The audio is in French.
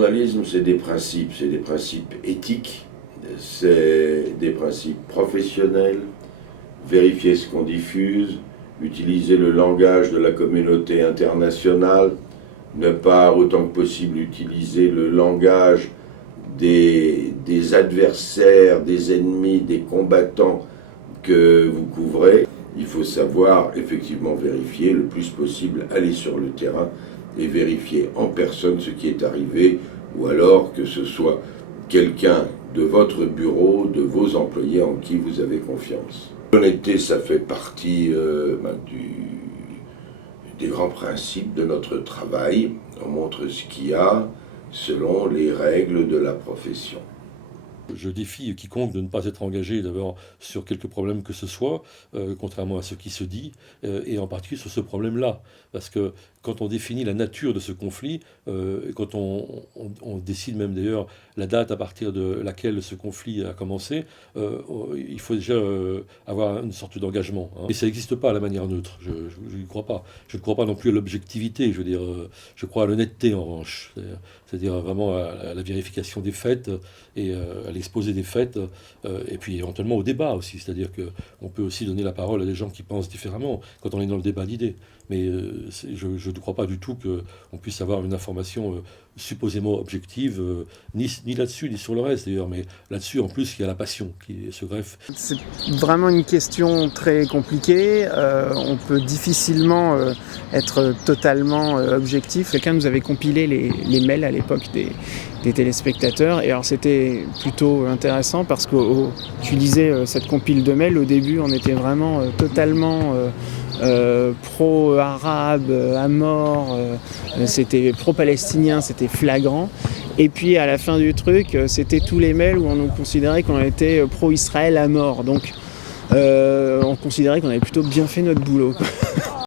journalisme, c'est des principes éthiques, c'est des principes professionnels, vérifier ce qu'on diffuse, utiliser le langage de la communauté internationale, ne pas autant que possible utiliser le langage des adversaires, des ennemis, des combattants que vous couvrez. Il faut savoir effectivement vérifier le plus possible, aller sur le terrain et vérifier en personne ce qui est arrivé, ou alors que ce soit quelqu'un de votre bureau, de vos employés en qui vous avez confiance. L'honnêteté, ça fait partie des grands principes de notre travail. On montre ce qu'il y a selon les règles de la profession. Je défie quiconque de ne pas être engagé d'abord sur quelque problème que ce soit, contrairement à ce qui se dit, et en particulier sur ce problème-là. Parce que quand on définit la nature de ce conflit, quand on décide même d'ailleurs la date à partir de laquelle ce conflit a commencé, il faut déjà avoir une sorte d'engagement. Et ça n'existe pas à la manière neutre, je n'y crois pas. Je ne crois pas non plus à l'objectivité, je veux dire, je crois à l'honnêteté en revanche. C'est-à-dire vraiment à la vérification des faits et à l'exposé des faits, et puis éventuellement au débat aussi. C'est-à-dire qu'on peut aussi donner la parole à des gens qui pensent différemment quand on est dans le débat d'idées. Mais je ne crois pas du tout qu'on puisse avoir une information supposément objective, ni là-dessus, ni sur le reste d'ailleurs, mais là-dessus en plus il y a la passion qui se greffe. C'est vraiment une question très compliquée, on peut difficilement être totalement objectif. Quelqu'un nous avait compilé les mails à l'époque des téléspectateurs, et alors c'était plutôt intéressant parce que tu lisais cette compile de mails, au début on était vraiment totalement pro-arabe, à mort, c'était pro-palestinien, c'était flagrant. Et puis à la fin du truc, c'était tous les mails où on nous considérait qu'on était pro-Israël à mort. Donc on considérait qu'on avait plutôt bien fait notre boulot, quoi.